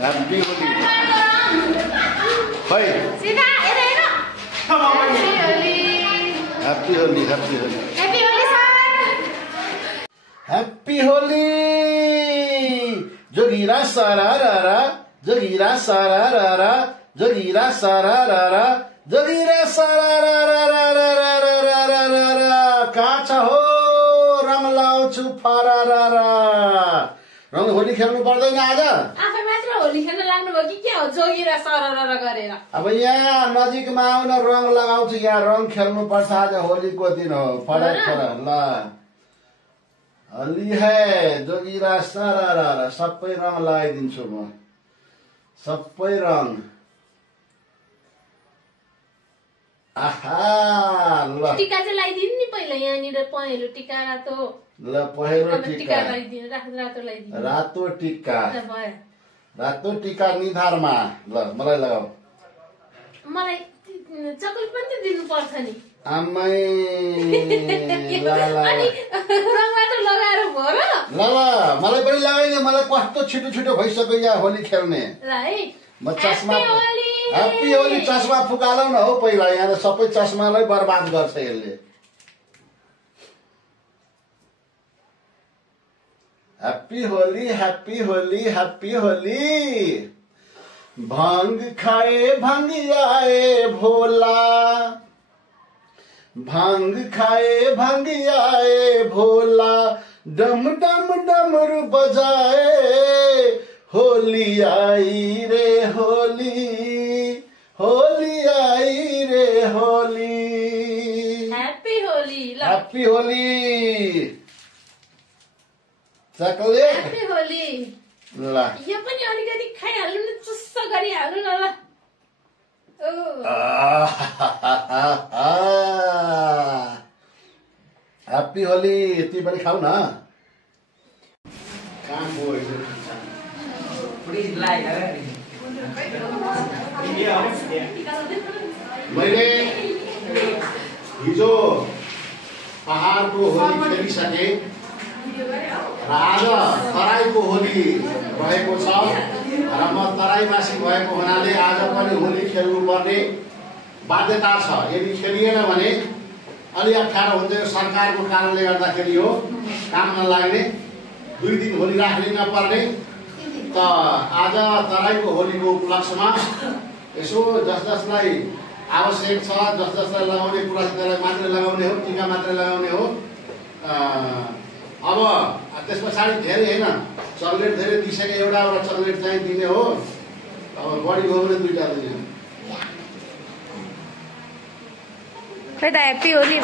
Happy Holi. Hey. Sita, ini no. Happy Holi. Happy Holi. Happy Holi. Happy Holi sir. Happy Holi. Jogira sararara, jogira sararara, jogira sararara, jogira sararara. Kacha ho rang laउँछु फरारारा. रङ होली खेल्नु पर्दैन आज? आफै मात्र होली खेल्न लाग्नु भयो कि के हो जोगिरा सररर गरेर? अब यहाँ नजिकमा आउन रङ लगाउँछु यहाँ रङ खेल्नु पर्छ आज होलीको दिन हो फरक फरक ल होली है जोगिरा सररर सबै रङ लगाइदिन्छु म सबै रङ आहा ल टीका चाहिँ लगाइदिनु नि पहिला यहाँनिर पहेँलो टीका रातो ल पहेँलो टीका लगाइदिनु रातो लगाइदिनु रातो टीका भयो रातो टीका निधारमा ल मलाई लगाऊ मलाई चकलेट पनि त दिनु पर्छ नि आमै ल ल अनि रङ मात्र लगाएर भयो र ल ल मलाई पनि लगाइदियो मलाई कस्तो छिटो छिटो भइसक्यो यहाँ होली खेल्ने ल है म चस्मा ह्याप्पी होली चस्मा फुकालौ न हो पहिला यहाँ सबै चस्मालाई बर्बाद गर्छ यसले happy Holi happy Holi happy Holi भांग खाए भंगियाए भोला भांग खाए भंगियाए भोला डम डम डमरू बजाए होली आई रे होली होली आई रे होली ह्याप्पी होली ल happy Holi chocolate happy Holi ल यो पनि अलिकति खाइहाल्नु नि चुस्स गरिहाल्नु न ल ह्याप्पी होली ती पनि खाऊ न कहाँ गयो मैले हिजो पहाडको होली खेलिसके र आज तराईको होली रहेको छ र म तराईवासी भएको हुनाले आज पनि होली खेल्नुपर्ने बाध्यता छ यदि खेलिएन भने अलि अप्ठ्यारो हुन्छ यो सरकारको कारणले गर्दाखेरि हो काम नलाग्ने 2 दिन होली राख्नै नपर्ने त आज तराईको होलीको उपलक्ष्यमा यसो जसलाई आवश्यक छ जसलाई लगाउने कुरा छ त्यसलाई मात्रै लगाउने हो टीका मात्रै लगाउने हो अब त्यस पछाडि धेरै हैन चकलेट धेरै दिइसके एउटा चकलेट चाहिँ दिने हो अब बढी हो भने 2टा दिने खै त ह्याप्पी होली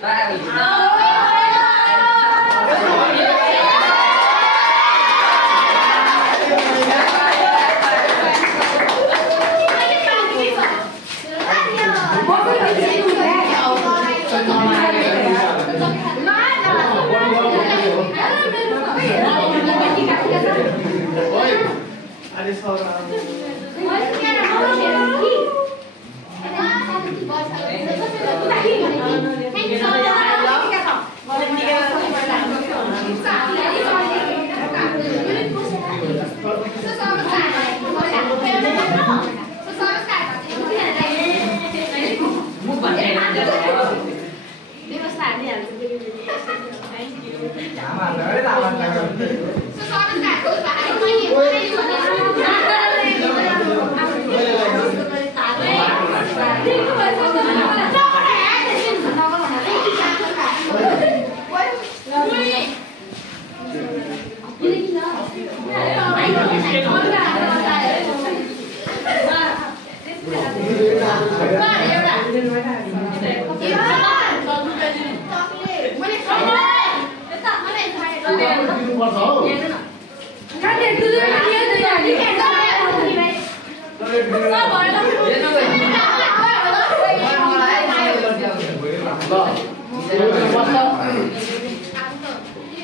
Thank you.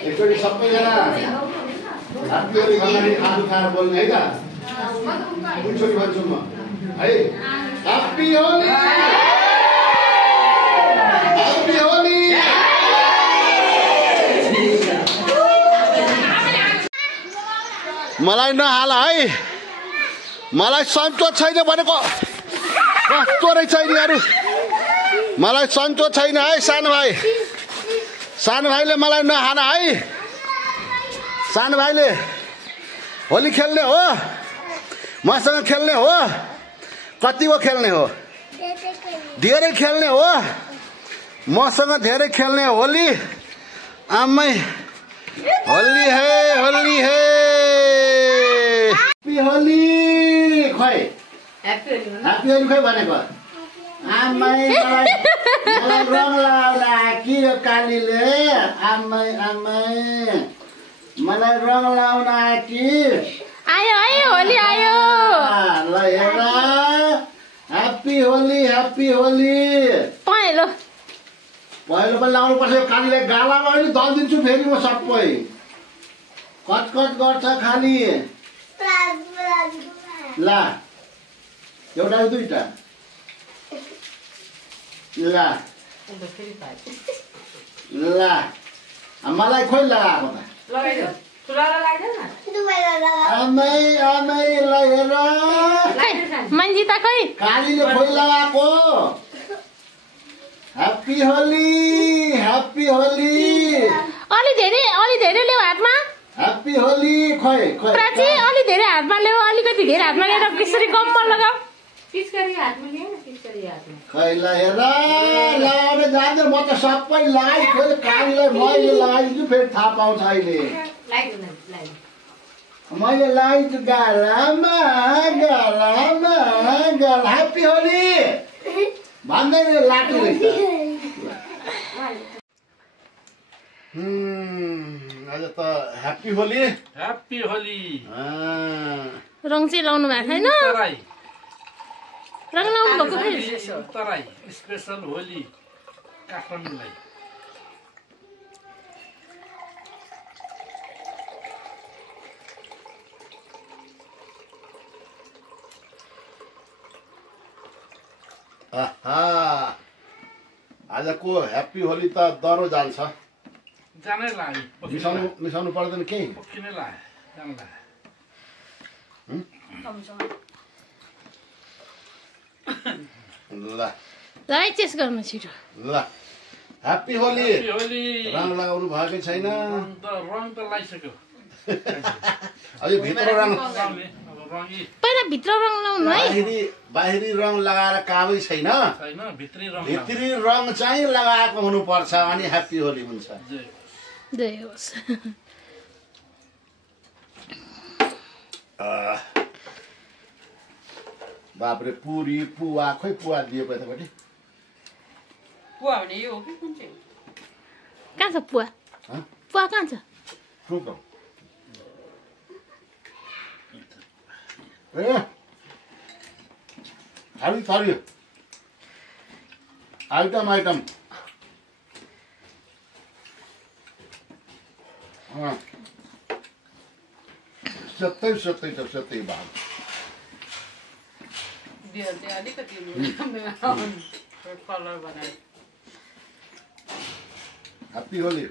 एकचोटि सबैजना ह्याप्पी होली भन्दाखेरि आलु खाएर बोल्ने है त एकचोटि भन्छु म है ह्याप्पी होली ह्याप्पी होली मलाई नहाल है मलाई सन्तोष छैन भनेको कस्तो रहेछ यिनीहरू मलाई सन्तोष छैन है सानो भाइले मलाई नहान है सानो भाइले होली खेल्ने हो मसँग खेल्ने हो कतिको खेल्ने हो धेरै खेल्ने हो मसँग धेरै खेल्ने होली आमै होली है ह्याप्पी होली खै ह्याप्पी होली खै भनेको आमै मलाई रङ लाउला कि यो कालीले आमै मलाई रङ लाउन कि आयो है होली आयो ल हेर ह्याप्पी होली पहिलो पनि लाउनु पर्छ यो कालीलाई गालामा अहिले दलिदिन्छु फेरि म सबै कट गर्छ खाली ल एउटा दुईटा ल मलाई खोइ लगाएको त आमैलाई हेर मन्जिता खोइ कालीले खोइ लगाएको ह्याप्पी होली अलि धेरै ल्याऊ हातमा ह्याप्पी होली खोइ प्राची अलि धेरै हातमा ल्याऊ अलिकति धेरै हातमा ल्याएर त्यसरी कम्मल लगाऊ खै ल हेर लगाउन जान्छ म त सबै लगाइ खोइ कालीलाई मैले लगाइदिन्छु फेरि थाहा पाउँछ अहिले मैले लगाइदिन्छु गालामा ह्याप्पी होली भन्दै लाटी रहेछ आज त ह्याप्पी होली रङ चाहिँ लाउनु भएको छैन रङ लाउनु भएको फेरि तराई स्पेशल होली काठमाडौँलाई आजको ह्याप्पी होली त दह्रो जान्छ जानै लाग्यो मिसाउनु पर्दैन केही किन लाग्यो जान्ला ल चेस गर्नु छिटो ल ह्याप्पी होली रङ लगाउनु भएकै छैन रङ त लगाइसक्यो अझै भित्र रङ पहिला भित्र रङ लाउनु है बाहिरी रङ लगाएर कामै छैन भित्री रङ चाहिँ लगाएको हुनुपर्छ अनि ह्याप्पी होली हुन्छ जय होस् बापरे पुरी पुवा खोइ पुवा दियो यतापट्टि पुवा भने यो हो कि कुन चाहिँ कहाँ छ पुवा कहाँ छ ए थरी आइटम सत्तै भाग अलिकति कलर बनाए ह्याप्पी होली